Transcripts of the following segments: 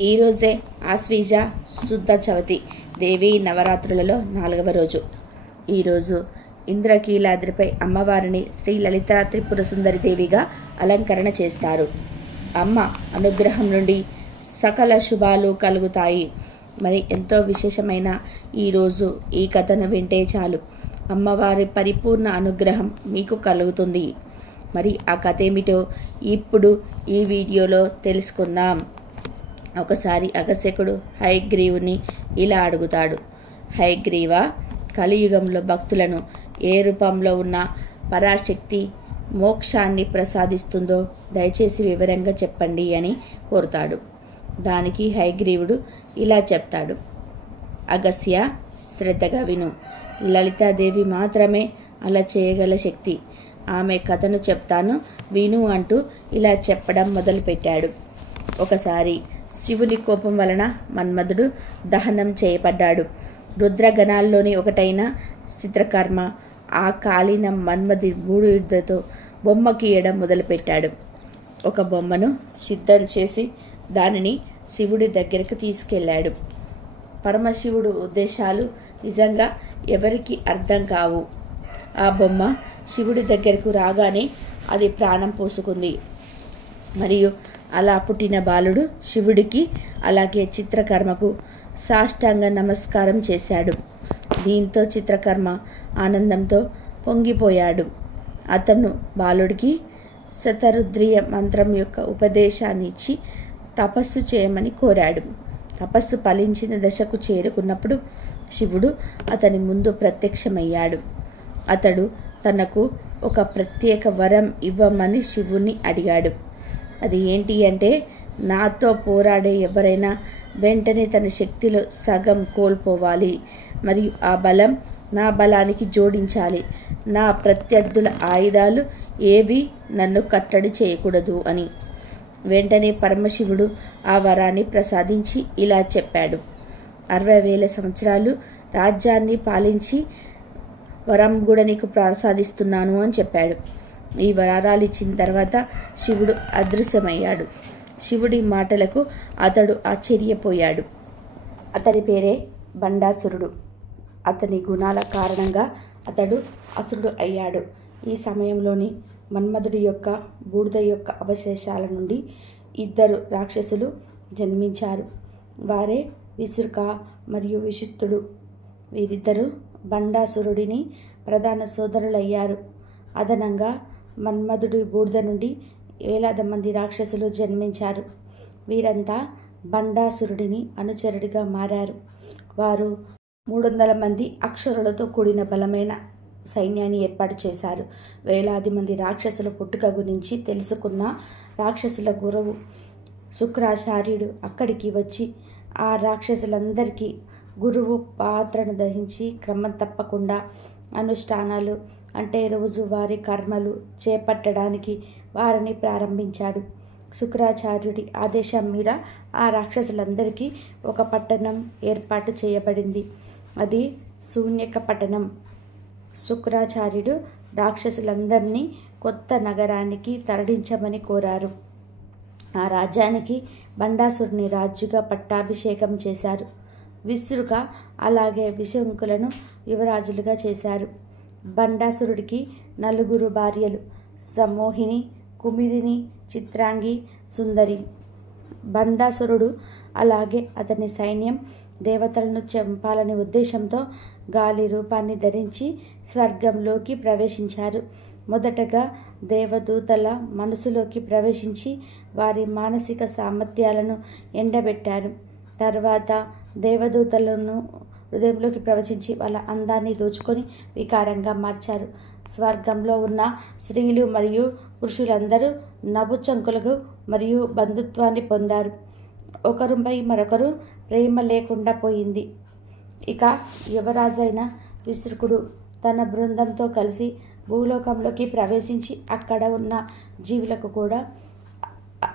ఈరోజే ఆశ్వీజ శుద్ధ చవితి దేవీ నవరాత్రులలో 4వ రోజు. ఈరోజు ఇంద్రకీలాద్రిపై అమ్మవారిని శ్రీ లలితా త్రిపుర సుందరి దేవిగా అలంకరణ చేస్తారు. అమ్మ అనుగ్రహం నుండి సకల శుభాలు కలుగుతాయి. మరి ఎంతో విశేషమైన ఈరోజు ఈ కథను వింటే చాలు, అమ్మవారి పరిపూర్ణ అనుగ్రహం మీకు కలుగుతుంది. మరి ఆ కథ ఏమిటో ఇప్పుడు ఈ వీడియోలో తెలుసుకుందాం. ఒకసారి అగస్త్యుడు హయగ్రీవుని ఇలా అడుగుతాడు, హయగ్రీవ, కలియుగంలో భక్తులను ఏ రూపంలో ఉన్న పరాశక్తి మోక్షాన్ని ప్రసాదిస్తుందో దయచేసి వివరంగా చెప్పండి అని కోరుతాడు. దానికి హయగ్రీవుడు ఇలా చెప్తాడు, అగస్త్య, శ్రద్ధగా విను. లలితాదేవి మాత్రమే అలా చేయగల శక్తి. ఆమె కథను చెప్తాను విను అంటూ ఇలా చెప్పడం మొదలుపెట్టాడు. ఒకసారి శివుని కోపం వలన మన్మధుడు దహనం చేయబడ్డాడు. రుద్రగణాల్లోని ఒకటైన చిత్రకర్మ ఆ కాలిన మన్మధి 3 యుద్ధతో బొమ్మ గీయడం మొదలుపెట్టాడు. ఒక బొమ్మను సిద్ధం చేసి దానిని శివుడి దగ్గరకు తీసుకెళ్ళాడు. పరమశివుడు ఉద్దేశాలు నిజంగా ఎవరికి అర్థం కావు. ఆ బొమ్మ శివుడి దగ్గరకు రాగానే అది ప్రాణం పోసుకుంది. మరియు అలా పుట్టిన బాలుడు శివుడికి అలాగే చిత్రకర్మకు సాష్టాంగ నమస్కారం చేశాడు. దీంతో చిత్రకర్మ ఆనందంతో పొంగిపోయాడు. అతను బాలుడికి శతరుద్రీయ మంత్రం యొక్క ఉపదేశాన్ని ఇచ్చి తపస్సు చేయమని కోరాడు. తపస్సు ఫలించిన దశకు చేరుకున్నప్పుడు శివుడు అతని ముందు ప్రత్యక్షమయ్యాడు. అతడు తనకు ఒక ప్రత్యేక వరం ఇవ్వమని శివుణ్ణి అడిగాడు. అది ఏంటి అంటే, నాతో పోరాడే ఎవరైనా వెంటనే తన శక్తిలో సగం కోల్పోవాలి, మరియు ఆ బలం నా బలానికి జోడించాలి. నా ప్రత్యర్థుల ఆయుధాలు ఏవి నన్ను కట్టడి చేయకూడదు అని. వెంటనే పరమశివుడు ఆ వరాన్ని ప్రసాదించి ఇలా చెప్పాడు, 60,000 సంవత్సరాలు రాజ్యాన్ని పాలించి వరం కూడా నీకు ప్రసాదిస్తున్నాను అని చెప్పాడు. ఈ వరాలు ఇచ్చిన తర్వాత శివుడు అదృశ్యమయ్యాడు. శివుడి మాటలకు అతడు ఆశ్చర్యపోయాడు. అతని పేరే బండాసురుడు. అతని గుణాల కారణంగా అతడు అసురుడు అయ్యాడు. ఈ సమయంలోని మన్మధుడి యొక్క బూడిద యొక్క అవశేషాల నుండి 2 రాక్షసులు జన్మించారు. వారే విసురుక మరియు విశుద్ధుడు. వీరిద్దరూ బండాసురుడిని ప్రధాన సోదరులయ్యారు. అదనంగా మన్మధుడి బూడిద నుండి వేలాది మంది రాక్షసులు జన్మించారు. వీరంతా బండాసురుడిని అనుచరుడిగా మారారు. వారు 300 మంది అక్షరులతో కూడిన బలమైన సైన్యాన్ని ఏర్పాటు చేశారు. వేలాది మంది రాక్షసుల పుట్టుక గురించి తెలుసుకున్న రాక్షసుల గురువు శుక్రాచార్యుడు అక్కడికి వచ్చి ఆ రాక్షసులందరికీ గురువు పాత్రను దహించి క్రమం తప్పకుండా అనుష్ఠానాలు అంటే రోజువారీ కర్మలు చేపట్టడానికి వారిని ప్రారంభించాడు. శుక్రాచార్యుడి ఆదేశం మీద ఆ రాక్షసులందరికీ ఒక పట్టణం ఏర్పాటు చేయబడింది. అది శూన్యక పట్టణం. శుక్రాచార్యుడు రాక్షసులందరినీ కొత్త నగరానికి తరలించమని కోరారు. ఆ రాజ్యానికి బండాసురుని రాజుగా పట్టాభిషేకం చేశారు. విసురుక అలాగే విశంకులను యువరాజులుగా చేశారు. బండాసురుడికి 4 భార్యలు, సమోహిని, కుమిరిని, చిత్రాంగి, సుందరి. బండాసురుడు అలాగే అతని సైన్యం దేవతలను చంపాలనే ఉద్దేశంతో గాలి రూపాన్ని ధరించి స్వర్గంలోకి ప్రవేశించారు. మొదటగా దేవదూతల మనసులోకి ప్రవేశించి వారి మానసిక సామర్థ్యాలను ఎండబెట్టారు. తర్వాత దేవదూతలను హృదయంలోకి ప్రవేశించి వాళ్ళ అందాన్ని దోచుకొని వికారంగా మార్చారు. స్వర్గంలో ఉన్న స్త్రీలు మరియు పురుషులందరూ నభుచంకులకు మరియు బంధుత్వాన్ని పొందారు. ఒకరిపై మరొకరు ప్రేమ లేకుండా పోయింది. ఇక యువరాజైన విసురుకుడు తన బృందంతో కలిసి భూలోకంలోకి ప్రవేశించి అక్కడ ఉన్న జీవులకు కూడా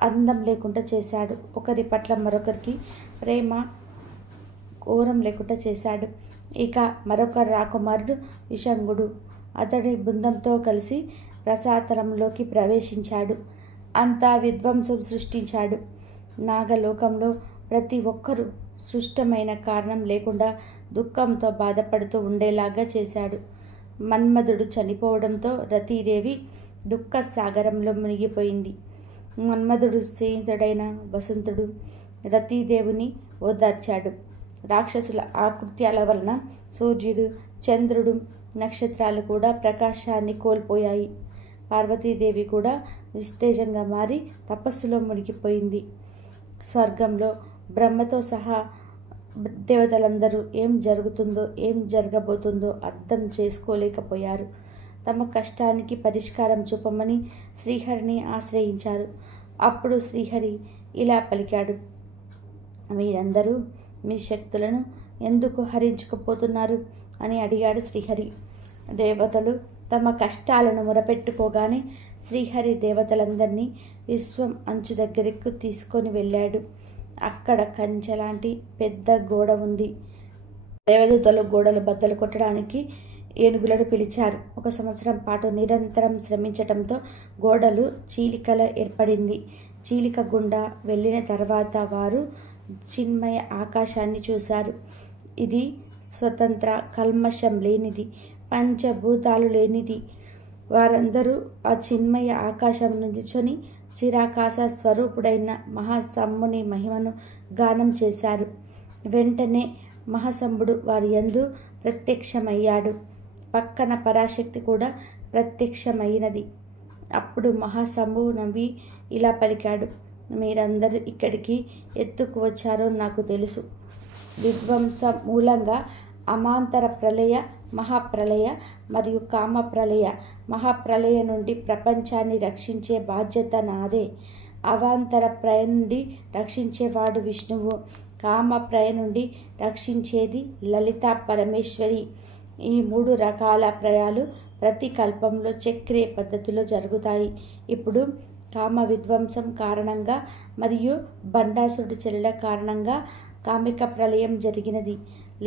అందం లేకుండా చేశాడు. ఒకరి పట్ల మరొకరికి ప్రేమ కోరం లేకుండా చేశాడు. ఇక మరొక రాకుమారుడు విషంగుడు అతడి బృందంతో కలిసి రసాతలంలోకి ప్రవేశించాడు. అంతా విధ్వంసం సృష్టించాడు. నాగలోకంలో ప్రతి ఒక్కరూ సృష్టమైన కారణం లేకుండా దుఃఖంతో బాధపడుతూ ఉండేలాగా చేశాడు. మన్మధుడు చనిపోవడంతో రతీదేవి దుఃఖ సాగరంలో మునిగిపోయింది. మన్మధుడు స్నేహితుడైన వసంతుడు రతీదేవిని ఓదార్చాడు. రాక్షసుల ఆకృత్యాల వలన సూర్యుడు, చంద్రుడు, నక్షత్రాలు కూడా ప్రకాశాన్ని కోల్పోయాయి. పార్వతీదేవి కూడా నిస్తేజంగా మారి తపస్సులో మునిగిపోయింది. స్వర్గంలో బ్రహ్మతో సహా దేవతలందరూ ఏం జరుగుతుందో ఏం జరగబోతుందో అర్థం చేసుకోలేకపోయారు. తమ కష్టానికి పరిష్కారం చూపమని శ్రీహరిని ఆశ్రయించారు. అప్పుడు శ్రీహరి ఇలా పలికాడు, మీరందరూ మీ శక్తులను ఎందుకు హరించుకుపోతున్నారు అని అడిగాడు శ్రీహరి. దేవతలు తమ కష్టాలను మొరపెట్టుకోగానే శ్రీహరి దేవతలందరినీ విశ్వం అంచు దగ్గరకు తీసుకొని వెళ్ళాడు. అక్కడ కంచెలాంటి పెద్ద గోడ ఉంది. దేవదూతలు గోడలు బద్దలు కొట్టడానికి ఏనుగులను పిలిచారు. 1 సంవత్సరం పాటు నిరంతరం శ్రమించటంతో గోడలు చీలికల ఏర్పడింది. చీలిక గుండా వెళ్ళిన తర్వాత వారు చిన్మయ ఆకాశాన్ని చూశారు. ఇది స్వతంత్ర, కల్మషం లేనిది, పంచభూతాలు లేనిది. వారందరూ ఆ చిన్మయ ఆకాశం నిల్చొని చిరాకాశ స్వరూపుడైన మహాశంభుని మహిమను గానం చేశారు. వెంటనే మహాశంభుడు వారి యందు ప్రత్యక్షమయ్యాడు. పక్కన పరాశక్తి కూడా ప్రత్యక్షమైనది. అప్పుడు మహాశంభువు నవ్వి ఇలా పలికాడు, మీరందరూ ఇక్కడికి ఎత్తుకు వచ్చారో నాకు తెలుసు. విధ్వంసం మూలంగా అమాంతర ప్రళయ, మహాప్రళయ మరియు కామ ప్రళయ, మహాప్రళయ నుండి ప్రపంచాన్ని రక్షించే బాధ్యత నాదే. అవాంతర ప్రళయ నుండి రక్షించేవాడు విష్ణువు. కామ ప్రళయ నుండి రక్షించేది లలితా పరమేశ్వరి. ఈ 3 రకాల ప్రళయాలు ప్రతి కల్పంలో చక్రీయ పద్ధతిలో జరుగుతాయి. ఇప్పుడు కామ విధ్వంసం కారణంగా మరియు బండాసురుడి చెల్లెల కారణంగా కామిక ప్రళయం జరిగినది.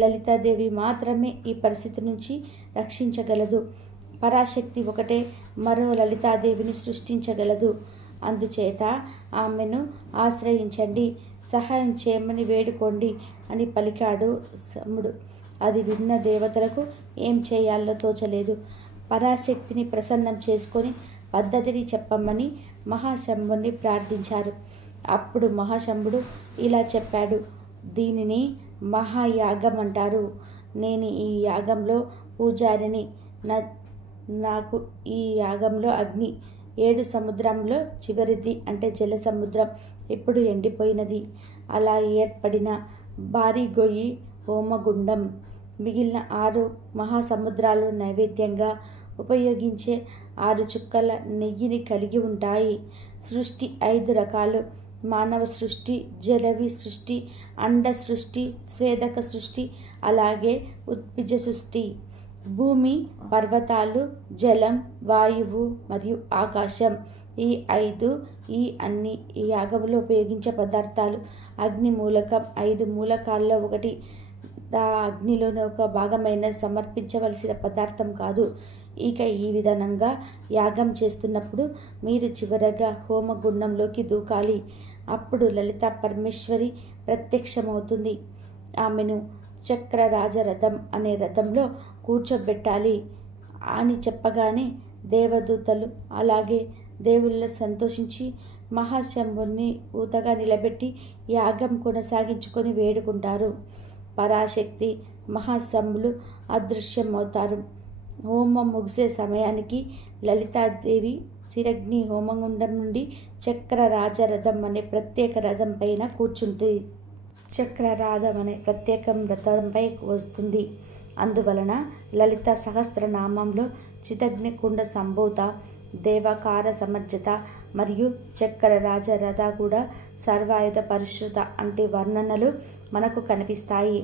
లలితాదేవి మాత్రమే ఈ పరిస్థితి నుంచి రక్షించగలదు. పరాశక్తి ఒకటే మరో లలితాదేవిని సృష్టించగలదు. అందుచేత ఆమెను ఆశ్రయించండి, సహాయం చేయమని వేడుకోండి అని పలికాడు శంభుడు. అది విన్న దేవతలకు ఏం చేయాలో తోచలేదు. పరాశక్తిని ప్రసన్నం చేసుకొని పద్ధతిని చెప్పమని మహాశంభుని ప్రార్థించారు. అప్పుడు మహాశంభుడు ఇలా చెప్పాడు, దీనిని మహాయాగం అంటారు. నేను ఈ యాగంలో పూజారిని. నాకు ఈ యాగంలో అగ్ని 7 సముద్రంలో చివరిది అంటే జల సముద్రం ఇప్పుడు ఎండిపోయినది. అలా ఏర్పడిన భారీ గొయ్యి హోమగుండం. మిగిలిన 6 మహాసముద్రాలు నైవేద్యంగా ఉపయోగించే 6 చుక్కల నెయ్యిని కలిగి ఉంటాయి. సృష్టి 5 రకాలు: మానవ సృష్టి, జలవి సృష్టి, అండ సృష్టి, స్వేదక సృష్టి, అలాగే ఉద్భిజ సృష్టి. భూమి, పర్వతాలు, జలం, వాయువు మరియు ఆకాశం ఈ 5 అన్ని ఈ యాగంలో ఉపయోగించే పదార్థాలు. అగ్ని మూలకం 5 మూలకాల్లో ఒకటి. ఆ అగ్నిలోని ఒక భాగమైన సమర్పించవలసిన పదార్థం కాదు. ఇక ఈ విధానంగా యాగం చేస్తున్నప్పుడు మీరు చివరగా హోమగుండంలోకి దూకాలి. అప్పుడు లలితా పరమేశ్వరి ప్రత్యక్షమవుతుంది. ఆమెను చక్రరాజ రథం అనే రథంలో కూర్చోబెట్టాలి అని చెప్పగానే దేవదూతలు అలాగే దేవుళ్ళు సంతోషించి మహాశంభుని ఊతగా నిలబెట్టి యాగం కొనసాగించుకొని వేడుకుంటారు. పరాశక్తి, మహాశంభులు అదృశ్యమవుతారు. హోమం ముగిసే సమయానికి లలితాదేవి శిరగ్ని హోమగుండం నుండి చక్రరాజరథం అనే ప్రత్యేక రథం పైన కూర్చుంటుంది. చక్రరాథం అనే ప్రత్యేక రథంపై వస్తుంది. అందువలన లలిత సహస్రనామంలో చిదగ్నికుండ సంభూత, దేవకార సమర్జిత మరియు చక్రరాజ రథ కూడా సర్వాయుధ పరిశ్రుత అంటే వర్ణనలు మనకు కనిపిస్తాయి.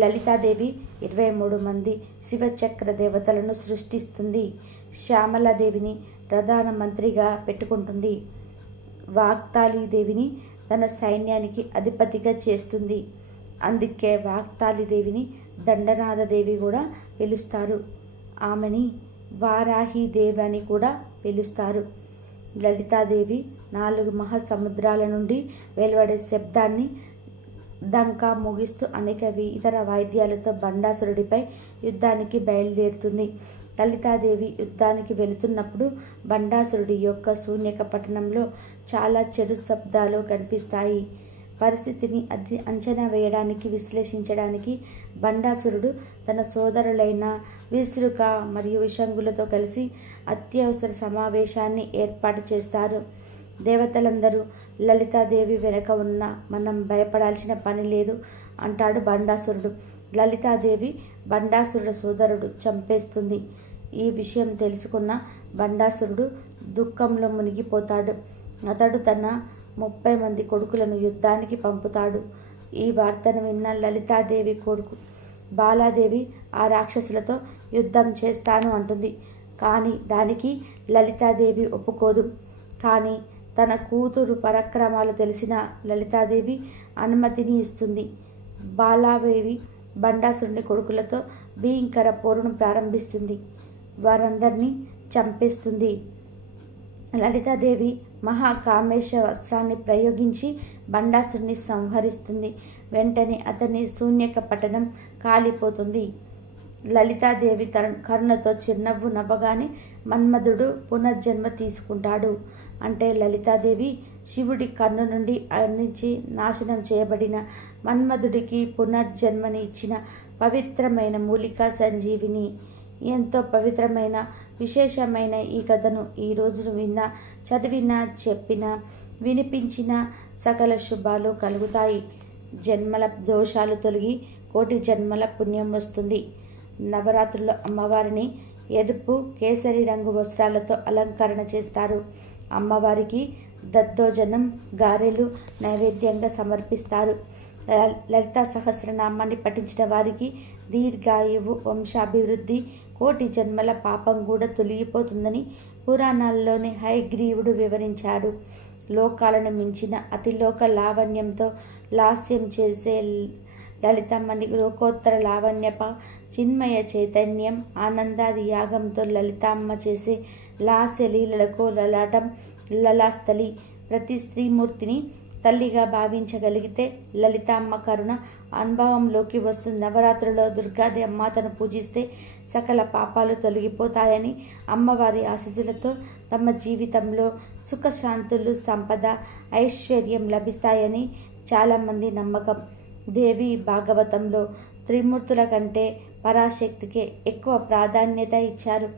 లలితాదేవి 23 మంది శివచక్ర దేవతలను సృష్టిస్తుంది. శ్యామలాదేవిని ప్రధాన మంత్రిగా పెట్టుకుంటుంది. వాగ్తాళీదేవిని తన సైన్యానికి అధిపతిగా చేస్తుంది. అందుకే వాగ్తాళీదేవిని దండనాథదేవి కూడా పిలుస్తారు. ఆమెని వారాహీదేవి అని కూడా పిలుస్తారు. లలితాదేవి 4 మహాసముద్రాల నుండి వెలువడే శబ్దాన్ని డంకా ముగిస్తూ అనేక ఇతర వాయిద్యాలతో బండాసురుడిపై యుద్ధానికి బయలుదేరుతుంది. లలితాదేవి యుద్ధానికి వెళుతున్నప్పుడు బండాసురుడి యొక్క శూన్యక పట్టణంలో చాలా చెడు శబ్దాలు కనిపిస్తాయి. పరిస్థితిని అంచనా వేయడానికి, విశ్లేషించడానికి బండాసురుడు తన సోదరులైన విశ్రుక మరియు విషంగులతో కలిసి అత్యవసర సమావేశాన్ని ఏర్పాటు చేస్తారు. దేవతలందరూ లలితాదేవి వెనక ఉన్న మనం భయపడాల్సిన పని లేదు అంటాడు బండాసురుడు. లలితాదేవి బండాసురుడు సోదరుడు చంపేస్తుంది. ఈ విషయం తెలుసుకున్న బండాసురుడు దుఃఖంలో మునిగిపోతాడు. అతడు తన 30 మంది కొడుకులను యుద్ధానికి పంపుతాడు. ఈ వార్తను విన్న లలితాదేవి కొడుకు బాలాదేవి ఆ రాక్షసులతో యుద్ధం చేస్తాను అంటుంది. కానీ దానికి లలితాదేవి ఒప్పుకోదు. కానీ తన కూతురు పరాక్రమాలు తెలిసిన లలితాదేవి అనుమతిని ఇస్తుంది. బాలాదేవి బండాసురుని కొడుకులతో భీకర పోరును ప్రారంభిస్తుంది. వారందరినీ చంపేస్తుంది. లలితాదేవి మహాకామేశ వస్త్రాన్ని ప్రయోగించి బండాసురుని సంహరిస్తుంది. వెంటనే అతని శూన్యక పట్టణం కాలిపోతుంది. లలితాదేవి తన కరుణతో చిరునవ్వు నవ్వగానే మన్మధుడు పునర్జన్మ తీసుకుంటాడు. అంటే లలితాదేవి శివుడి కన్ను నుండి అందించి నాశనం చేయబడిన మన్మధుడికి పునర్జన్మని ఇచ్చిన పవిత్రమైన మూలికా సంజీవిని. ఎంతో పవిత్రమైన విశేషమైన ఈ కథను ఈ రోజును విన్నా, చదివినా, చెప్పినా, వినిపించిన సకల శుభాలు కలుగుతాయి. జన్మల దోషాలు తొలగి కోటి జన్మల పుణ్యం వస్తుంది. నవరాత్రుల్లో అమ్మవారిని ఎరుపు, కేసరి రంగు వస్త్రాలతో అలంకరణ చేస్తారు. అమ్మవారికి దద్దోజనం, గారెలు నైవేద్యంగా సమర్పిస్తారు. లలితా సహస్రనామాన్ని పఠించిన వారికి దీర్ఘాయువు, వంశాభివృద్ధి, కోటి జన్మల పాపం కూడా తొలగిపోతుందని పురాణాల్లోని హయగ్రీవుడు వివరించాడు. లోకాలను మించిన అతిలోక లావణ్యంతో లాస్యం చేసే లలితమ్మని లోకోత్తర లావణ్యప చిన్మయ చైతన్యం ఆనందాది యాగంతో లలితామ్మ చేసే లాస్య లీలలకు లలాటం లలాస్థలి. ప్రతి స్త్రీమూర్తిని తల్లిగా భావించగలిగితే లలితామ్మ కరుణ అనుభవంలోకి వస్తుంది. నవరాత్రుల్లో దుర్గాదేవి అమ్మాతను పూజిస్తే సకల పాపాలు తొలగిపోతాయని, అమ్మవారి ఆశీస్సులతో తమ జీవితంలో సుఖశాంతులు, సంపద, ఐశ్వర్యం లభిస్తాయని చాలామంది నమ్మకం. దేవి భాగవతంలో త్రిమూర్తుల కంటే పరాశక్తికే ఎక్కువ ప్రాధాన్యత ఇచ్చారు.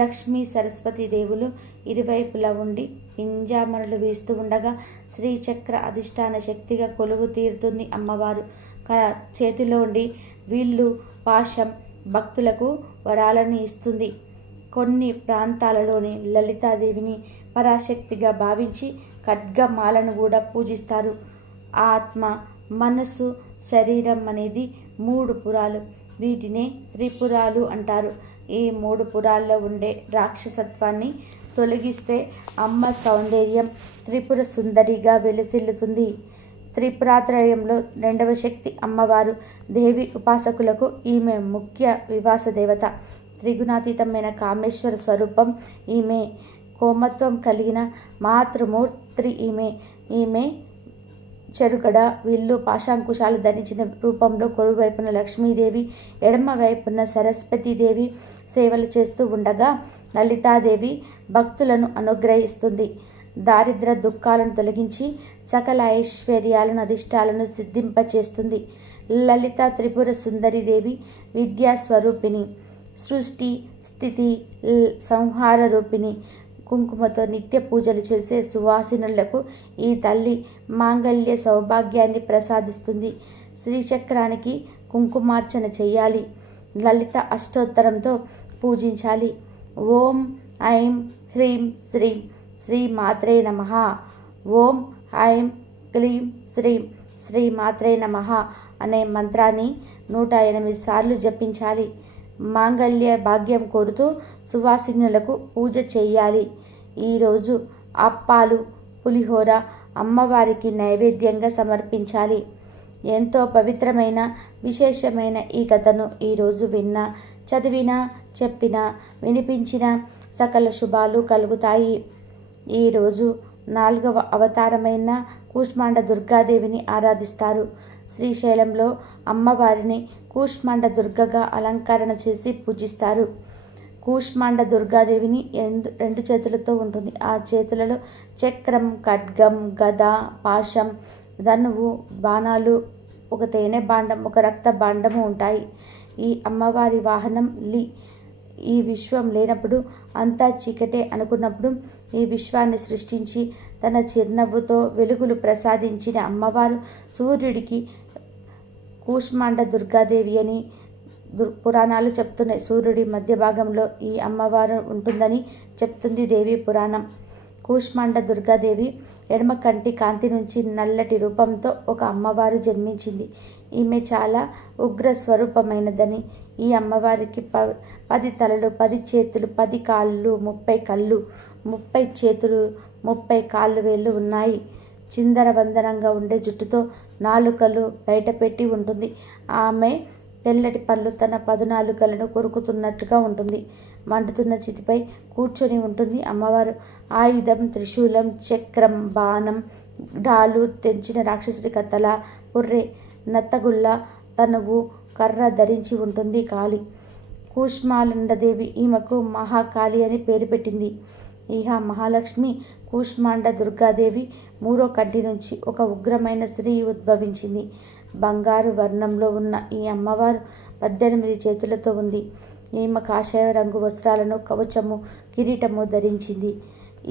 లక్ష్మీ సరస్వతి దేవులు ఇరువైపులా ఉండి పింజామరలు వీస్తూ ఉండగా శ్రీచక్ర అధిష్టాన శక్తిగా కొలువు తీరుతుంది అమ్మవారు. చేతిలో ఉండి వీళ్ళు పాశం భక్తులకు వరాలను ఇస్తుంది. కొన్ని ప్రాంతాలలోని లలితాదేవిని పరాశక్తిగా భావించి ఖడ్గమాలను కూడా పూజిస్తారు. ఆత్మ, మనస్సు, శరీరం అనేది 3 పురాలు. వీటినే త్రిపురాలు అంటారు. ఈ 3 పురాల్లో ఉండే రాక్షసత్వాన్ని తొలగిస్తే అమ్మ సౌందర్యం త్రిపుర సుందరిగా వెలసిల్లుతుంది. త్రిపురాత్రయంలో 2వ శక్తి అమ్మవారు. దేవి ఉపాసకులకు ఈమె ముఖ్య వివాస దేవత. త్రిగుణాతీతమైన కామేశ్వర స్వరూపం ఈమె. కోమత్వం కలిగిన మాతృమూర్తి ఈమె చెరుగడ, విల్లు, పాశాంకుశాలు ధరించిన రూపంలో కుడివైపున లక్ష్మీదేవి, ఎడమ వైపున సరస్వతీదేవి సేవలు చేస్తూ ఉండగా లలితాదేవి భక్తులను అనుగ్రహిస్తుంది. దారిద్ర దుఃఖాలను తొలగించి సకల ఐశ్వర్యాలను, అధిష్టాలను సిద్ధింపచేస్తుంది. లలిత త్రిపుర సుందరీదేవి విద్యాస్వరూపిణి, సృష్టి స్థితి సంహార రూపిణి. కుంకుమతో నిత్య పూజలు చేసే సువాసినులకు ఈ తల్లి మాంగళ్య సౌభాగ్యాన్ని ప్రసాదిస్తుంది. శ్రీచక్రానికి కుంకుమార్చన చేయాలి. లలిత అష్టోత్తరంతో పూజించాలి. ఓం ఐం హ్రీం శ్రీం శ్రీ మాత్రే నమః. ఓం ఐం క్లీం శ్రీం శ్రీ మాత్రే నమః అనే మంత్రాన్ని 108 సార్లు జపించాలి. మాంగళ్య భాగ్యం కోరుతూ సువాసినులకు పూజ చేయాలి. ఈరోజు అప్పాలు, పులిహోర అమ్మవారికి నైవేద్యంగా సమర్పించాలి. ఎంతో పవిత్రమైన విశేషమైన ఈ కథను ఈరోజు విన్నా, చదివినా, చెప్పినా, వినిపించిన సకల శుభాలు కలుగుతాయి. ఈరోజు 4వ అవతారమైన కూష్మాండ దుర్గాదేవిని ఆరాధిస్తారు. శ్రీశైలంలో అమ్మవారిని కూష్మాండ దుర్గగా అలంకరణ చేసి పూజిస్తారు. కూష్మాండ దుర్గాదేవిని రెండు చేతులతో ఉంటుంది. ఆ చేతులలో చక్రం, ఖడ్గం, గద, పాశం, ధనువు, బాణాలు, ఒక తేనె బాండం, ఒక రక్త బాండము ఉంటాయి. ఈ అమ్మవారి వాహనం లి. ఈ విశ్వం లేనప్పుడు అంతా చీకటే అనుకున్నప్పుడు ఈ విశ్వాన్ని సృష్టించి తన చిరునవ్వుతో వెలుగులు ప్రసాదించిన అమ్మవారు సూర్యుడికి కూష్మాండ దుర్గాదేవి అని పురాణాలు చెప్తున్నాయి. సూర్యుడి మధ్య భాగంలో ఈ అమ్మవారు ఉంటుందని చెప్తుంది దేవి పురాణం. కూష్మాండ దుర్గాదేవి ఎడమ కంటి కాంతి నుంచి నల్లటి రూపంతో ఒక అమ్మవారు జన్మించింది. ఈమె చాలా ఉగ్ర స్వరూపమైనదని, ఈ అమ్మవారికి 10 తలలు, 10 చేతులు, 10 కాళ్ళు, 30 కళ్ళు, 30 చేతులు, 30 కాళ్ళు వేళ్ళు ఉన్నాయి. చిందరవందరంగా ఉండే జుట్టుతో నాలుకలు బయటపెట్టి ఉంటుంది. ఆమె తెల్లటి పళ్ళు తన 10 నాలుకలను కొరుకుతున్నట్లుగా ఉంటుంది. మండుతున్న చితిపై కూర్చొని ఉంటుంది అమ్మవారు. ఆయుధం త్రిశూలం, చక్రం, బాణం, డాలు, తెంచిన రాక్షసుడి కత్తల, పుర్రె, నత్తగుల్ల, తనువు, కర్ర ధరించి ఉంటుంది కాళి. కూష్మాండదేవి ఈమెకు మహాకాళి అని పేరు పెట్టింది. ఇహ మహాలక్ష్మి కూష్మాండ దుర్గాదేవి 3వ కంటి నుంచి ఒక ఉగ్రమైన స్త్రీ ఉద్భవించింది. బంగారు వర్ణంలో ఉన్న ఈ అమ్మవారు 18 చేతులతో ఉంది. ఈమె కాషాయ రంగు వస్త్రాలను, కవచము, కిరీటము ధరించింది.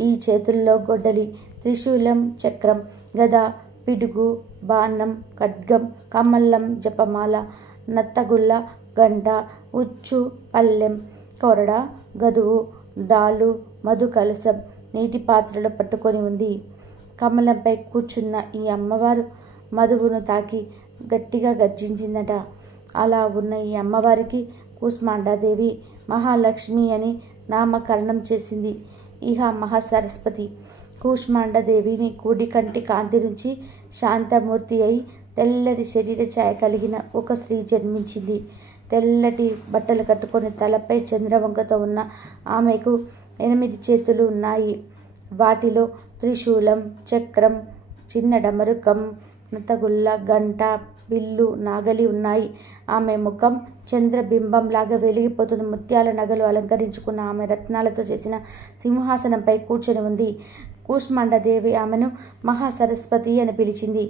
ఈ చేతుల్లో గొడ్డలి, త్రిశూలం, చక్రం, గద, పిడుగు, బాణం, ఖడ్గం, కమల్లం, జపమాల, నత్తగుల్ల, గంట, ఉచ్చు, పల్లెం, కొరడ, గదువు, డాలు, మధు కలశం, నీటి పాత్రలు పట్టుకొని ఉంది. కమలంపై కూర్చున్న ఈ అమ్మవారు మధువును తాకి గట్టిగా గర్జించిందట. అలా ఉన్న ఈ అమ్మవారికి కూష్మాండాదేవి మహాలక్ష్మి అని నామకరణం చేసింది. ఇహ మహాసరస్వతి. కూష్మాండదేవిని కుడి కంటి కాంతి నుంచి శాంతమూర్తి అయి తెల్లటి శరీర ఛాయ కలిగిన ఒక స్త్రీ జన్మించింది. తెల్లటి బట్టలు కట్టుకొని తలపై చంద్రవంకతో ఉన్న ఆమెకు 8 చేతులు ఉన్నాయి. వాటిలో త్రిశూలం, చక్రం, చిన్న డమరుకం, నతగుల్ల, గంట, బిల్లు, నాగలి ఉన్నాయి. ఆమె ముఖం చంద్రబింబంలాగా వెలిగిపోతుంది. ముత్యాల నగలు అలంకరించుకున్న ఆమె రత్నాలతో చేసిన సింహాసనంపై కూర్చొని ఉంది. కూష్మాండదేవి ఆమెను మహాసరస్వతి అని పిలిచింది.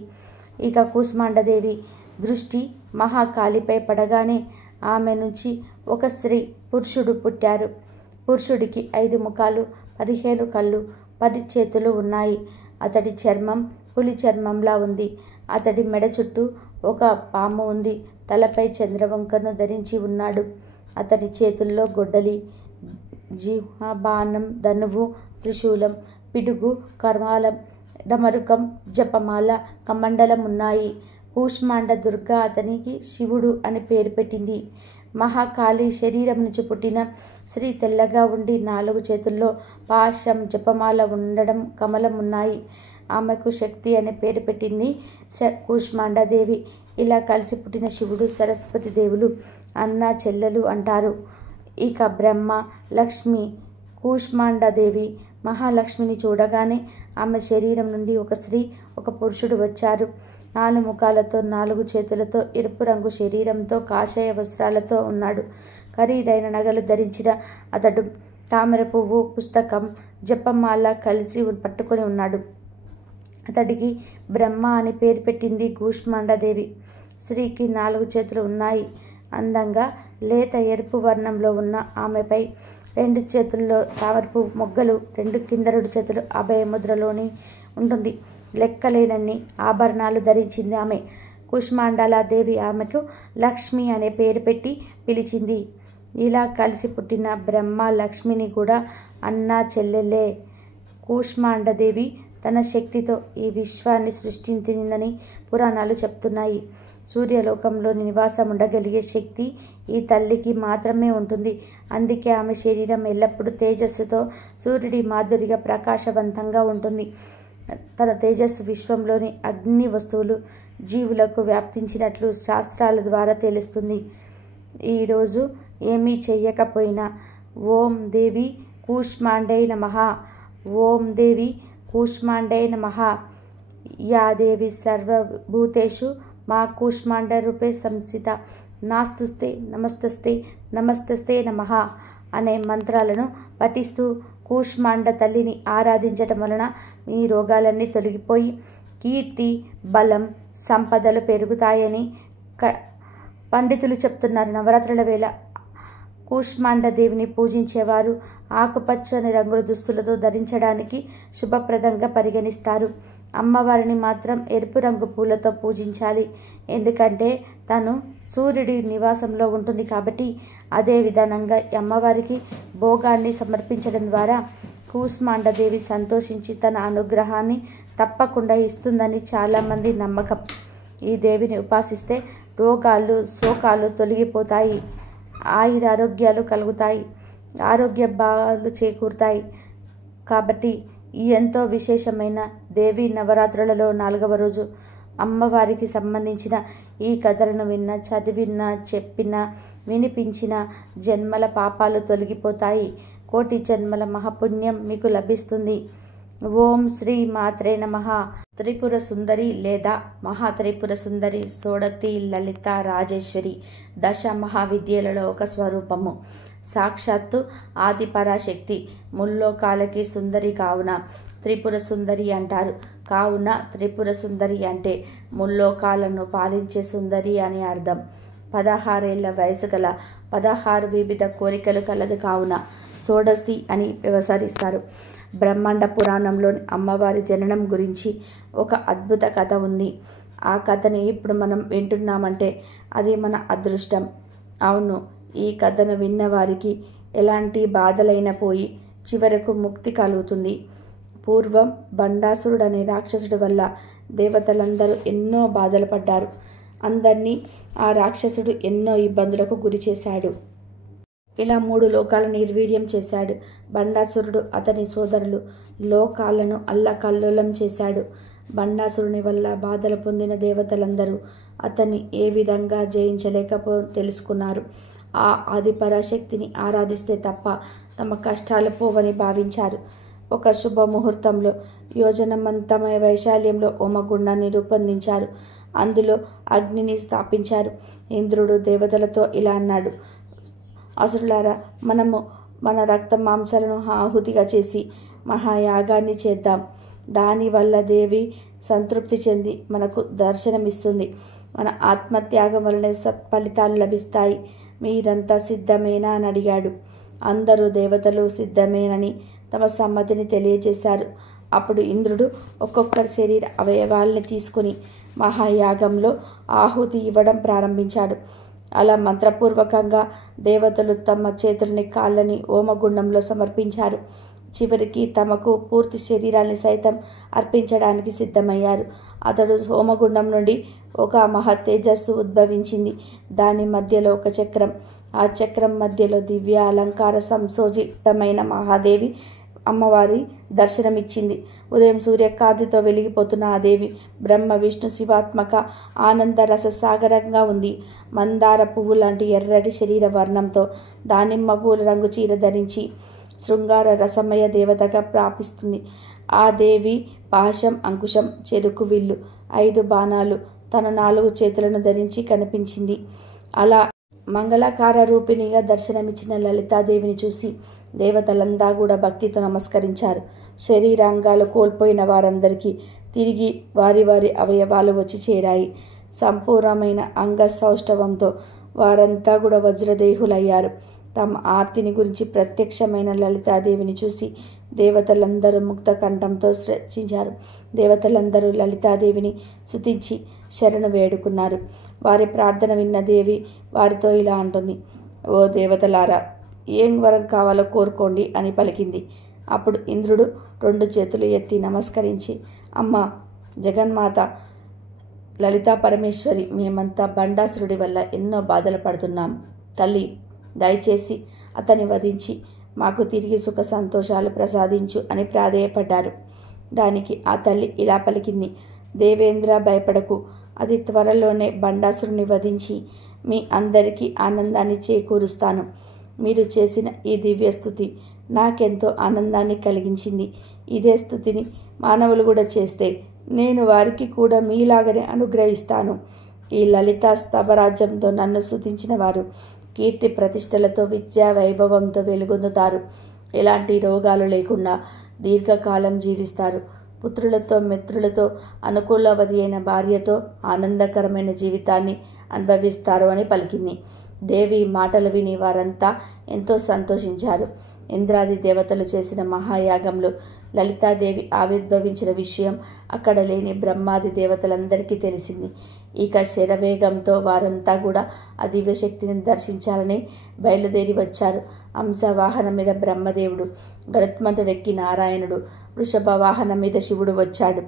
ఇక కూష్మాండదేవి దృష్టి మహాకాళిపై పడగానే ఆమె నుంచి ఒక స్త్రీ పురుషుడు పుట్టారు. పురుషుడికి 5 ముఖాలు, 15 కళ్ళు, 10 చేతులు ఉన్నాయి. అతడి చర్మం పులి చర్మంలా ఉంది. అతడి మెడ చుట్టూ ఒక పాము ఉంది. తలపై చంద్రవంకను ధరించి ఉన్నాడు. అతని చేతుల్లో గొడ్డలి, జిహ్వ, బాణం, ధనువు, త్రిశూలం, పిడుగు, కర్మాలం, డమరుకం, జపమాల, కమండలం ఉన్నాయి. కూష్మాండ దుర్గ అతనికి శివుడు అని పేరు పెట్టింది. మహాకాళి శరీరం నుంచి పుట్టిన స్త్రీ తెల్లగా ఉండి 4 చేతుల్లో పాశం, జపమాల ఉండడం, కమలం ఉన్నాయి. ఆమెకు శక్తి అనే పేరు పెట్టింది కూష్మాండదేవి. ఇలా కలిసి పుట్టిన శివుడు, సరస్వతి దేవులు అన్న చెల్లెలు అంటారు. ఇక బ్రహ్మ, లక్ష్మి, కూష్మాండదేవి మహాలక్ష్మిని చూడగానే ఆమె శరీరం నుండి ఒక స్త్రీ, ఒక పురుషుడు వచ్చారు. 4 ముఖాలతో, 4 చేతులతో, ఎరుపు రంగు శరీరంతో, కాషాయ వస్త్రాలతో ఉన్నాడు. ఖరీదైన నగలు ధరించిన అతడు తామర పువ్వు, పుస్తకం, జపమాల కలిసి పట్టుకొని ఉన్నాడు. అతడికి బ్రహ్మ అని పేరు పెట్టింది కూష్మాండదేవి. స్త్రీకి 4 చేతులు ఉన్నాయి. అందంగా లేత ఎరుపు వర్ణంలో ఉన్న ఆమెపై 2 చేతుల్లో తామరపు మొగ్గలు, 2 కిందరుడు చేతులు అభయముద్రలోని ఉంటుంది. లెక్కలేనన్ని ఆభరణాలు ధరించింది ఆమె. కూష్మాండలాదేవి ఆమెకు లక్ష్మి అనే పేరు పెట్టి పిలిచింది. ఇలా కలిసి పుట్టిన బ్రహ్మ, లక్ష్మిని కూడా అన్నా చెల్లెలే. కూష్మాండదేవి తన శక్తితో ఈ విశ్వాన్ని సృష్టించిందని పురాణాలు చెప్తున్నాయి. సూర్యలోకంలో నివాసం ఉండగలిగే శక్తి ఈ తల్లికి మాత్రమే ఉంటుంది. అందుకే ఆమె శరీరం ఎల్లప్పుడూ తేజస్సుతో సూర్యుడి మాదిరిగా ప్రకాశవంతంగా ఉంటుంది. తన తేజస్సు విశ్వంలోని అగ్ని వస్తువులు, జీవులకు వ్యాప్తించినట్లు శాస్త్రాల ద్వారా తెలుస్తుంది. ఈరోజు ఏమీ చెయ్యకపోయినా ఓం దేవి కూష్మాండై నమః, ఓం దేవి కూష్మాండై నమః యా దేవి సర్వభూతేషు మా కూష్మాండరూపే సంస్థిత నాస్తుస్తే నమస్తస్తే నమస్తస్తే నమః అనే మంత్రాలను పఠిస్తూ కూష్మాండ తల్లిని ఆరాధించటం వలన మీ రోగాలన్నీ తొలగిపోయి కీర్తి, బలం, సంపదలు పెరుగుతాయని పండితులు చెప్తున్నారు. నవరాత్రుల వేళ కూష్మాండ దేవిని పూజించేవారు ఆకుపచ్చని రంగుల దుస్తులతో ధరించడానికి శుభప్రదంగా పరిగణిస్తారు. అమ్మవారిని మాత్రం ఎరుపు రంగు పూలతో పూజించాలి. ఎందుకంటే తను సూర్యుడి నివాసంలో ఉంటుంది కాబట్టి. అదే విధానంగా అమ్మవారికి భోగాన్ని సమర్పించడం ద్వారా కూష్మాండదేవి సంతోషించి తన అనుగ్రహాన్ని తప్పకుండా ఇస్తుందని చాలామంది నమ్మకం. ఈ దేవిని ఉపాసిస్తే రోగాలు, శోకాలు తొలగిపోతాయి, ఆయురారోగ్యాలు కలుగుతాయి, ఆరోగ్య భావాలు చేకూరుతాయి. కాబట్టి ఈ ఎంతో విశేషమైన దేవి నవరాత్రులలో 4వ రోజు అమ్మవారికి సంబంధించిన ఈ కథలను విన్నా, చదివినా, చెప్పినా, వినిపించిన జన్మల పాపాలు తొలగిపోతాయి. కోటి జన్మల మహాపుణ్యం మీకు లభిస్తుంది. ఓం శ్రీ మాత్రే నమః. త్రిపుర సుందరి లేదా మహాత్రిపుర సుందరి సోడతి లలిత రాజేశ్వరి దశ మహావిద్యలలో ఒక స్వరూపము. సాక్షాత్తు ఆది పరాశక్తి, ముల్లోకాలకి సుందరి కావున త్రిపుర సుందరి అంటారు. కావున త్రిపుర సుందరి అంటే ముల్లోకాలను పాలించే సుందరి అని అర్థం. 16 ఏళ్ల వయసు గల 16 వివిధ కోరికలు కలదు కావున షోడశి అని వ్యవహరిస్తారు. బ్రహ్మాండ పురాణంలోని అమ్మవారి జననం గురించి ఒక అద్భుత కథ ఉంది. ఆ కథని ఇప్పుడు మనం వింటున్నామంటే అది మన అదృష్టం. అవును, ఈ కథను విన్నవారికి ఎలాంటి బాధలైనా పోయి చివరకు ముక్తి కలుగుతుంది. పూర్వం బండాసురుడు అనే రాక్షసుడి వల్ల దేవతలందరూ ఎన్నో బాధలు పడ్డారు. అందరినీ ఆ రాక్షసుడు ఎన్నో ఇబ్బందులకు గురి చేశాడు. ఇలా 3 లోకాలను నిర్వీర్యం చేశాడు. బండాసురుడు, అతని సోదరులు లోకాలను అల్లకల్లోలం చేశాడు. బండాసురుని వల్ల బాధలు పొందిన దేవతలందరూ అతన్ని ఏ విధంగా తెలుసుకున్నారు. ఆ ఆదిపరాశక్తిని ఆరాధిస్తే తప్ప తమ కష్టాలు పోవని భావించారు. ఒక శుభముహూర్తంలో యోజనమంతమైన వైశాల్యంలో హోమగుండాన్ని రూపొందించారు. అందులో అగ్నిని స్థాపించారు. ఇంద్రుడు దేవతలతో ఇలా అన్నాడు: అసురులారా, మనము మన రక్త మాంసాలను ఆహుతిగా చేసి మహాయాగాన్ని చేద్దాం. దానివల్ల దేవి సంతృప్తి చెంది మనకు దర్శనమిస్తుంది. మన ఆత్మత్యాగం వలనే సత్ఫలితాలు లభిస్తాయి. మీరంతా సిద్ధమేనా అని అడిగాడు. అందరూ దేవతలు సిద్ధమేనని తమ సమ్మతిని తెలియజేశారు. అప్పుడు ఇంద్రుడు ఒక్కొక్కరి శరీర అవయవాల్ని తీసుకుని మహాయాగంలో ఆహుతి ఇవ్వడం ప్రారంభించాడు. అలా మంత్రపూర్వకంగా దేవతలు తమ చేతులని, కాళ్ళని హోమగుండంలో సమర్పించారు. చివరికి తమకు పూర్తి శరీరాన్ని సైతం అర్పించడానికి సిద్ధమయ్యారు. అతడు హోమగుండం నుండి ఒక మహత్తేజస్సు ఉద్భవించింది. దాని మధ్యలో ఒక చక్రం, ఆ చక్రం మధ్యలో దివ్య అలంకార సంశోజితమైన మహాదేవి అమ్మవారి దర్శనమిచ్చింది. ఉదయం సూర్యకాంతితో వెలిగిపోతున్న ఆ దేవి బ్రహ్మ విష్ణు శివాత్మక ఆనంద రస సాగరంగా ఉంది. మందార పువ్వు లాంటి ఎర్రటి శరీర వర్ణంతో దానిమ్మ పూల రంగు చీర ధరించి శృంగార రసమయ దేవతగా ప్రాపిస్తుంది. ఆ దేవి పాశం, అంకుశం, చెరుకు విల్లు, 5 బాణాలు, తన 4 చేతులను ధరించి కనిపించింది. అలా మంగళకార రూపిణిగా దర్శనమిచ్చిన లలితాదేవిని చూసి దేవతలంతా కూడా భక్తితో నమస్కరించారు. శరీరాంగాలు కోల్పోయిన వారందరికీ తిరిగి వారి వారి అవయవాలు వచ్చి చేరాయి. సంపూర్ణమైన అంగ సౌష్ఠవంతో వారంతా కూడా వజ్రదేహులయ్యారు. తమ ఆర్తిని గురించి ప్రత్యక్షమైన లలితాదేవిని చూసి దేవతలందరూ ముక్త కంఠంతో శ్రచించారు. దేవతలందరూ లలితాదేవిని స్తుతించి శరణు వేడుకున్నారు. వారి ప్రార్థన విన్న దేవి వారితో ఇలా అంటుంది: ఓ దేవతలారా, ఏం వరం కావాలో కోరుకోండి అని పలికింది. అప్పుడు ఇంద్రుడు 2 చేతులు ఎత్తి నమస్కరించి, అమ్మ జగన్మాత లలితా పరమేశ్వరి, మేమంతా బండాసురుడి వల్ల ఎన్నో బాధలు పడుతున్నాం. తల్లి, దయచేసి అతన్ని వధించి మాకు తిరిగి సుఖ సంతోషాలు ప్రసాదించు అని ప్రాధేయపడ్డారు. దానికి ఆ తల్లి ఇలా పలికింది: దేవేంద్ర, భయపడకు. అది త్వరలోనే బండాసురుని వధించి మీ అందరికీ ఆనందాన్ని చేకూరుస్తాను. మీరు చేసిన ఈ దివ్య స్తుతి నాకెంతో ఆనందాన్ని కలిగించింది. ఇదే స్థుతిని మానవులు కూడా చేస్తే నేను వారికి కూడా మీలాగనే అనుగ్రహిస్తాను. ఈ లలిత స్తవరాజ్యంతో నన్ను స్తుతించిన వారు కీర్తి ప్రతిష్టలతో విద్యా వైభవంతో వెలుగొందుతారు. ఎలాంటి రోగాలు లేకుండా దీర్ఘకాలం జీవిస్తారు. పుత్రులతో మిత్రులతో అనుకూలవతి అయిన భార్యతో ఆనందకరమైన జీవితాన్ని అనుభవిస్తారు అని పలికింది. దేవి మాటలు విని వారంతా ఎంతో సంతోషించారు. ఇంద్రాది దేవతలు చేసిన మహాయాగంలో లలితాదేవి ఆవిర్భవించిన విషయం అక్కడ లేని బ్రహ్మాది దేవతలందరికీ తెలిసింది. ఇక శరవేగంతో వారంతా కూడా ఆ దివ్యశక్తిని దర్శించాలని బయలుదేరి వచ్చారు. హంసవాహనం మీద బ్రహ్మదేవుడు, గరుత్మంతుడెక్కి నారాయణుడు, వృషభ వాహనం మీద శివుడు వచ్చాడు.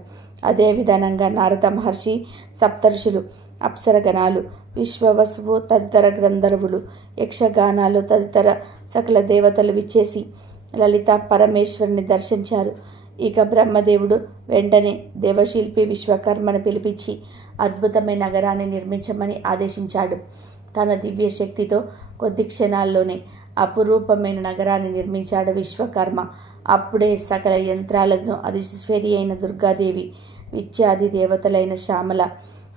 అదే విధానంగా నారద మహర్షి, సప్తర్షులు, అప్సరగణాలు, విశ్వవసువు తదితర గంధర్వులు, యక్షగానాలు తదితర సకల దేవతలు విచ్చేసి లలిత పరమేశ్వరుని దర్శించారు. ఇక బ్రహ్మదేవుడు వెంటనే దేవశిల్పి విశ్వకర్మను పిలిపించి అద్భుతమైన నగరాన్ని నిర్మించమని ఆదేశించాడు. తన దివ్య శక్తితో కొద్ది క్షణాల్లోనే అపురూపమైన నగరాన్ని నిర్మించాడు విశ్వకర్మ. అప్పుడే సకల యంత్రాలను అధిశ్వరి అయిన దుర్గాదేవి, విద్యాది దేవతలైన శ్యామల,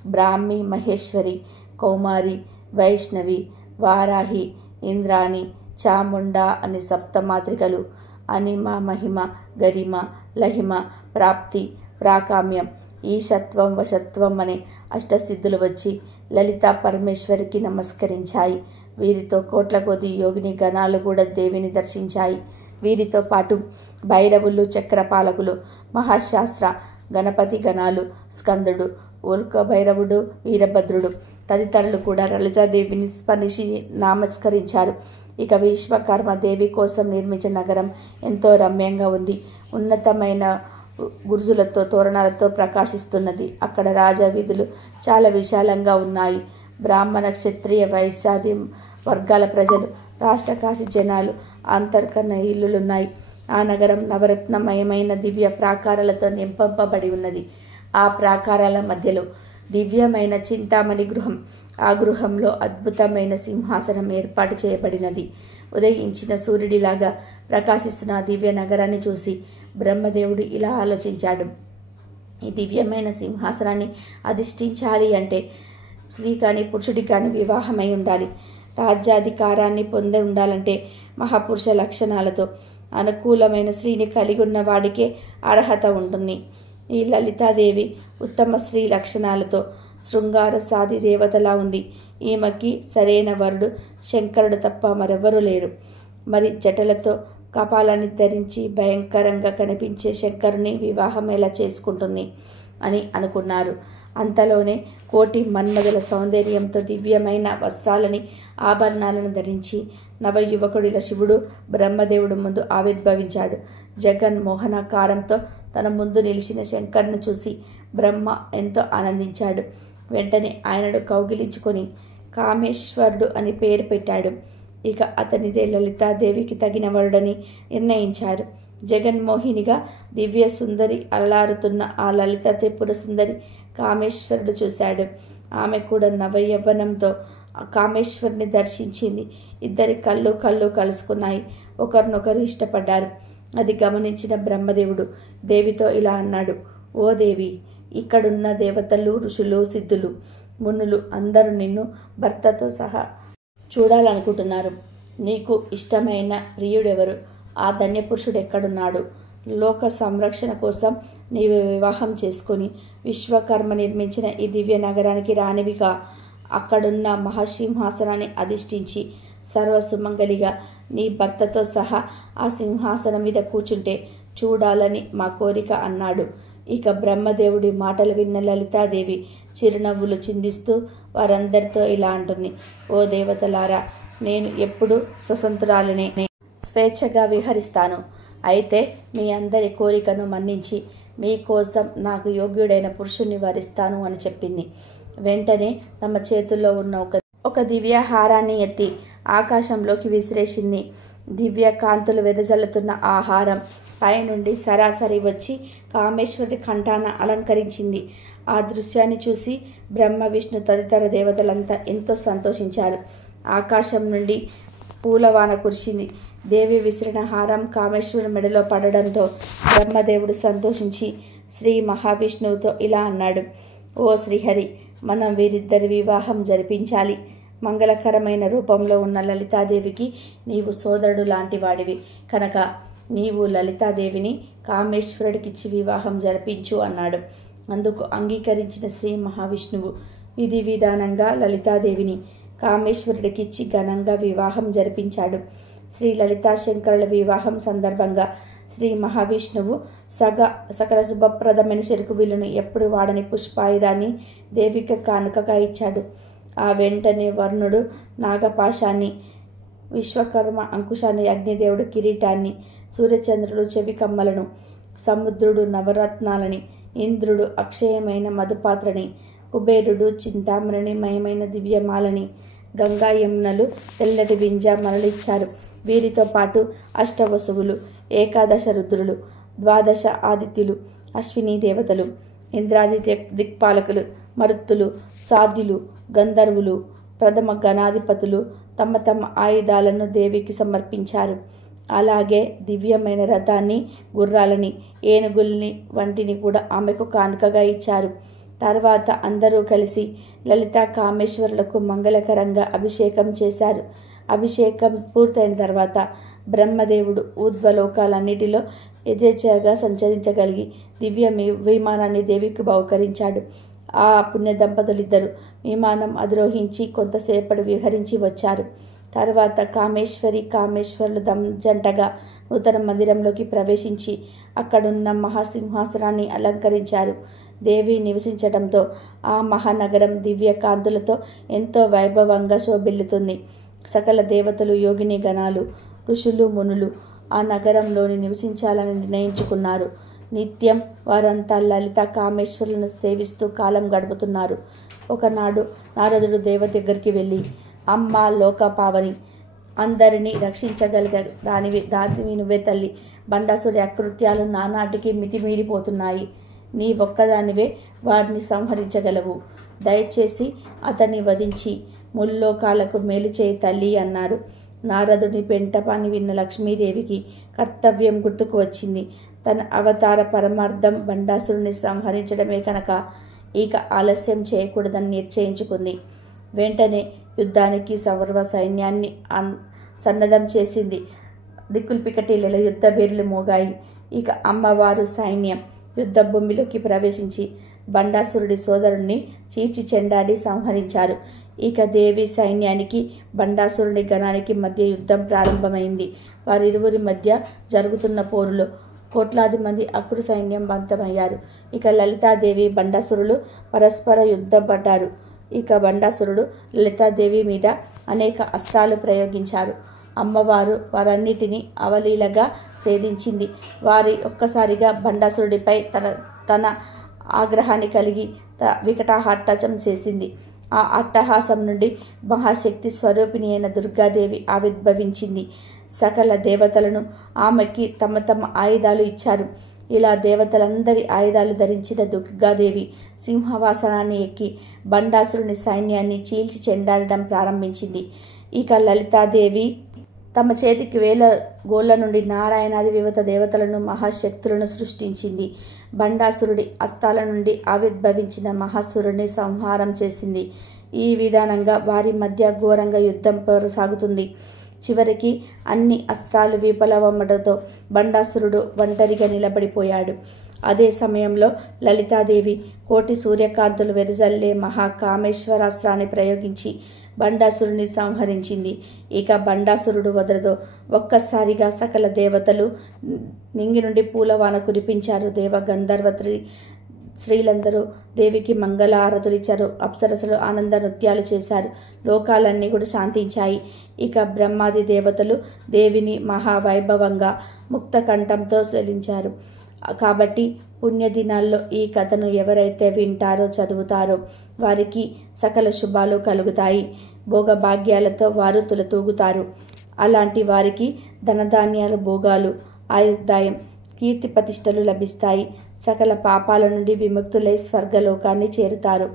బ్రాహ్మి, మహేశ్వరి, కౌమారి, వైష్ణవి, వారాహి, ఇంద్రాణి, చాముండ అని సప్తమాతృకలు, అనిమ, మహిమ, గరిమ, లహిమ, ప్రాప్తి, ప్రాకామ్యం, ఈశత్వం, వశత్వం అనే అష్టసిద్ధులు వచ్చి లలితా పరమేశ్వరికి నమస్కరించాయి. వీరితో కోట్ల కొద్ది యోగిని గణాలు కూడా దేవిని దర్శించాయి. వీరితో పాటు భైరవులు, చక్రపాలకులు, మహాశాస్త్ర, గణపతి గణాలు, స్కందుడు, ఉల్క భైరవుడు, వీరభద్రుడు తదితరులు కూడా లలితాదేవిని స్మరించి నమస్కరించారు. ఇక విశ్వకర్మ దేవి కోసం నిర్మించిన నగరం ఎంతో రమ్యంగా ఉంది. ఉన్నతమైన గుర్జులతో, తోరణాలతో ప్రకాశిస్తున్నది. అక్కడ రాజా వీధులు చాలా విశాలంగా ఉన్నాయి. బ్రాహ్మణ, క్షత్రియ, వైశ్యాది వర్గాల ప్రజలు, రాష్ట్రకాశి జనాలు, అంతర్కన్న ఇల్లులున్నాయి. ఆ నగరం నవరత్నమయమైన దివ్య ప్రాకారాలతో నింపబడి ఉన్నది. ఆ ప్రాకారాల మధ్యలో దివ్యమైన చింతామణి గృహం. ఆ గృహంలో అద్భుతమైన సింహాసనం ఏర్పాటు చేయబడినది. ఉదయించిన సూర్యుడిలాగా ప్రకాశిస్తున్న ఆ దివ్య నగరాన్ని చూసి బ్రహ్మదేవుడు ఇలా ఆలోచించాడు. ఈ దివ్యమైన సింహాసనాన్ని అధిష్ఠించాలి అంటే స్త్రీ కానీ పురుషుడి కానీ వివాహమై ఉండాలి. రాజ్యాధికారాన్ని పొంది ఉండాలంటే మహాపురుష లక్షణాలతో అనుకూలమైన స్త్రీని కలిగి ఉన్న వాడికే అర్హత ఉంటుంది. ఈ లలితాదేవి ఉత్తమ స్త్రీ లక్షణాలతో శృంగార సాది దేవతలా ఉంది. ఈమెకి సరైన వరుడు శంకరుడు తప్ప మరెవరూ లేరు. మరి జటలతో కపాలాన్ని ధరించి భయంకరంగా కనిపించే శంకరుని వివాహం ఎలా చేసుకుంటుంది అని అనుకున్నారు. అంతలోనే కోటి మన్మధుల సౌందర్యంతో దివ్యమైన వస్త్రాలని, ఆభరణాలను ధరించి నవయువకుడిగా శివుడు బ్రహ్మదేవుడు ముందు ఆవిర్భవించాడు. జగన్మోహనాకారంతో తన ముందు నిలిచిన శంకర్ను చూసి బ్రహ్మ ఎంతో ఆనందించాడు. వెంటనే ఆయనను కౌగిలించుకొని కామేశ్వరుడు అని పేరు పెట్టాడు. ఇక అతనిదే లలితాదేవికి తగిన వరుడని నిర్ణయించారు. జగన్మోహినిగా దివ్య సుందరి అలలారుతున్న ఆ లలిత త్రిపుర సుందరి కామేశ్వరుడు చూశాడు. ఆమె కూడా నవయవ్వనంతో కామేశ్వరుని దర్శించింది. ఇద్దరి కళ్ళు కలుసుకున్నాయి. ఒకరినొకరు ఇష్టపడ్డారు. అది గమనించిన బ్రహ్మదేవుడు దేవితో ఇలా అన్నాడు. ఓ దేవి, ఇక్కడున్న దేవతలు, ఋషులు, సిద్ధులు, మునులు అందరూ నిన్ను భర్తతో సహా చూడాలనుకుంటున్నారు. నీకు ఇష్టమైన ప్రియుడెవరు? ఆ ధన్యపురుషుడు ఎక్కడున్నాడు? లోక సంరక్షణ కోసం నీవు వివాహం చేసుకొని విశ్వకర్మ నిర్మించిన ఈ దివ్య నగరానికి రానివిగా అక్కడున్న మహాసింహాసనాన్ని అధిష్ఠించి సర్వసుమంగలిగా నీ భర్తతో సహా ఆ సింహాసనం మీద కూర్చుంటే చూడాలని మా కోరిక అన్నాడు. ఇక బ్రహ్మదేవుడి మాటలు విన్న లలితాదేవి చిరునవ్వులు చిందిస్తూ వారందరితో ఇలా అంటుంది. ఓ దేవతలారా, నేను ఎప్పుడు స్వతంత్రాలనే, స్వేచ్ఛగా విహరిస్తాను. అయితే మీ అందరి కోరికను మన్నించి మీకోసం నాకు యోగ్యుడైన పురుషుణ్ణి వరిస్తాను అని చెప్పింది. వెంటనే తమ చేతుల్లో ఉన్న ఒక దివ్య హారాన్ని ఎత్తి ఆకాశంలోకి విసిరేసింది. దివ్య కాంతులు వెదజల్లుతున్న ఆ హారం పైనుండి సరాసరి వచ్చి కామేశ్వరుడి కంఠాన అలంకరించింది. ఆ దృశ్యాన్ని చూసి బ్రహ్మ, విష్ణు తదితర దేవతలంతా ఎంతో సంతోషించారు. ఆకాశం నుండి పూలవాన కురిసింది. దేవి విసిరిన హారం కామేశ్వరుడి మెడలో పడడంతో బ్రహ్మదేవుడు సంతోషించి శ్రీ మహావిష్ణువుతో ఇలా అన్నాడు: ఓ శ్రీహరి, మనం వీరిద్దరి వివాహం జరిపించాలి. మంగళకరమైన రూపంలో ఉన్న లలితాదేవికి నీవు సోదరుడు లాంటి వాడివి కనుక నీవు లలితాదేవిని కామేశ్వరుడికిచ్చి వివాహం జరిపించు అన్నాడు. అందుకు అంగీకరించిన శ్రీ మహావిష్ణువు విధి విధానంగా లలితాదేవిని కామేశ్వరుడికిచ్చి ఘనంగా వివాహం జరిపించాడు. శ్రీ లలితాశంకరుల వివాహం సందర్భంగా శ్రీ మహావిష్ణువు సకల శుభప్రదమైన చెరుకు విల్లును ఎప్పుడు వాడని పుష్పాయుధాన్ని దేవికి కానుకగా ఇచ్చాడు. ఆ వెంటనే వరుణుడు నాగపాశాన్ని, విశ్వకర్మ అంకుశాన్ని, అగ్నిదేవుడు కిరీటాన్ని, సూర్యచంద్రుడు చెవి కమ్మలను, సముద్రుడు నవరత్నాలని, ఇంద్రుడు అక్షయమైన మధుపాత్రని, కుబేరుడు చింతామణి మయమైన దివ్యమాలని, గంగా యమునలు తెల్లటి వింజామణులు ఇచ్చారు. వీరితో పాటు అష్టవసువులు, ఏకాదశ రుద్రులు, ద్వాదశ ఆదిత్యులు, అశ్విని దేవతలు, ఇంద్రాది దిక్పాలకులు, మరుత్తులు, సాధ్యులు, గంధర్వులు, ప్రథమ గణాధిపతులు తమ తమ ఆయుధాలను దేవికి సమర్పించారు. అలాగే దివ్యమైన రథాన్ని, గుర్రాలని, ఏనుగుల్ని వంటిని కూడా ఆమెకు కానుకగా ఇచ్చారు. తర్వాత అందరూ కలిసి లలితా కామేశ్వరులకు మంగళకరంగా అభిషేకం చేశారు. అభిషేకం పూర్తయిన తర్వాత బ్రహ్మదేవుడు ఊర్ధ్వలోకాలన్నిటిలో యథేచ్ఛగా సంచరించగలిగి దివ్య విమానాన్ని దేవికి బహుకరించాడు. ఆ పుణ్య దంపతులిద్దరూ విమానం అధిరోహించి కొంతసేపటి విహరించి వచ్చారు. తర్వాత కామేశ్వరులు జంటగా నూతన మందిరంలోకి ప్రవేశించి అక్కడున్న మహాసింహాసనాన్ని అలంకరించారు. దేవి నివసించడంతో ఆ మహానగరం దివ్య కాంతులతో ఎంతో వైభవంగా శోభిల్లుతుంది. సకల దేవతలు, యోగిని గణాలు, ఋషులు, మునులు ఆ నగరంలోని నివసించాలని నిర్ణయించుకున్నారు. నిత్యం వారంతా లలిత కామేశ్వరులను సేవిస్తూ కాలం గడుపుతున్నారు. ఒకనాడు నారదుడు దేవ దగ్గరికి వెళ్ళి, అమ్మ లోకపావని, అందరినీ రక్షించగలిగారు దానివి నువ్వే తల్లి. బండాసుడి అకృత్యాలు నానాటికి మితిమీరిపోతున్నాయి. నీ ఒక్కదానివే వాడిని సంహరించగలవు. దయచేసి అతన్ని వధించి ముల్లోకాలకు మేలు చేయి తల్లి అన్నారు. నారదుని పెంటపాని విన్న లక్ష్మీదేవికి కర్తవ్యం గుర్తుకు వచ్చింది. తన అవతార పరమార్థం బండాసురుని సంహరించడమే కనుక ఇక ఆలస్యం చేయకూడదని నిశ్చయించుకుంది. వెంటనే యుద్ధానికి సౌరవ సైన్యాన్ని సన్నద్ధం చేసింది. దిక్కులు పికటీలలో యుద్ధ బేర్లు మోగాయి. ఇక అమ్మవారు సైన్యం యుద్ధ భూమిలోకి ప్రవేశించి బండాసురుడి సోదరుణ్ణి చీల్చి చెండాడి సంహరించారు. ఇక దేవి సైన్యానికి బండాసురుడి గణానికి మధ్య యుద్ధం ప్రారంభమైంది. వారిరువురి మధ్య జరుగుతున్న పోరులో కోట్లాది మంది అక్రు సైన్యం అంతమయ్యారు. ఇక లలితాదేవి బండాసురులు పరస్పర యుద్ధం పడ్డారు. ఇక బండాసురుడు లలితాదేవి మీద అనేక అస్త్రాలు ప్రయోగించారు. అమ్మవారు వారన్నిటినీ అవలీలగా ఛేదించింది. వారి ఒక్కసారిగా బండాసురుడిపై తన ఆగ్రహాన్ని కలిగి వికటాహట్టచం చేసింది. ఆ అట్టహాసం నుండి మహాశక్తి స్వరూపిణి అయిన దుర్గాదేవి ఆవిర్భవించింది. సకల దేవతలను ఆమెకి తమ తమ ఆయుధాలు ఇచ్చారు. ఇలా దేవతలందరి ఆయుధాలు ధరించిన దుర్గాదేవి సింహవాసనాన్ని ఎక్కి బండాసురుని సైన్యాన్ని చీల్చి చెండాడడం ప్రారంభించింది. ఇక లలితాదేవి తమ చేతికి వేల గోళ్ల నుండి నారాయణాది వివిధ దేవతలను, మహాశక్తులను సృష్టించింది. బండాసురుడి అస్తాల నుండి ఆవిర్భవించిన మహాసురుడిని సంహారం చేసింది. ఈ విధానంగా వారి మధ్య ఘోరంగా యుద్ధం కొనసాగుతుంది. చివరికి అన్ని అస్త్రాలు విఫలమవడంతో బండాసురుడు ఒంటరిగా నిలబడిపోయాడు. అదే సమయంలో లలితాదేవి కోటి సూర్యకాంతులు వెదజల్లే మహాకామేశ్వరాస్త్రాన్ని ప్రయోగించి బండాసురుని సంహరించింది. ఇక బండాసురుడు వదలతో ఒక్కసారిగా సకల దేవతలు నింగి నుండి పూలవాన కురిపించారు. దేవ గంధర్వ స్త్రీలందరూ దేవికి మంగళారతులు ఇచ్చారు. అప్సరసలు ఆనంద నృత్యాలు చేశారు. లోకాలన్నీ కూడా శాంతించాయి. ఇక బ్రహ్మాది దేవతలు దేవిని మహావైభవంగా ముక్త కంఠంతో చెల్లించారు. కాబట్టి పుణ్యదినాల్లో ఈ కథను ఎవరైతే వింటారో, చదువుతారో వారికి సకల శుభాలు కలుగుతాయి. భోగభాగ్యాలతో వారు తులతూగుతారు. అలాంటి వారికి ధనధాన్యాలు, భోగాలు, ఆయుర్దాయం, కీర్తి ప్రతిష్టలు లభిస్తాయి. సకల పాపాల నుండి విముక్తులై స్వర్గలోకాన్ని చేరుతారు.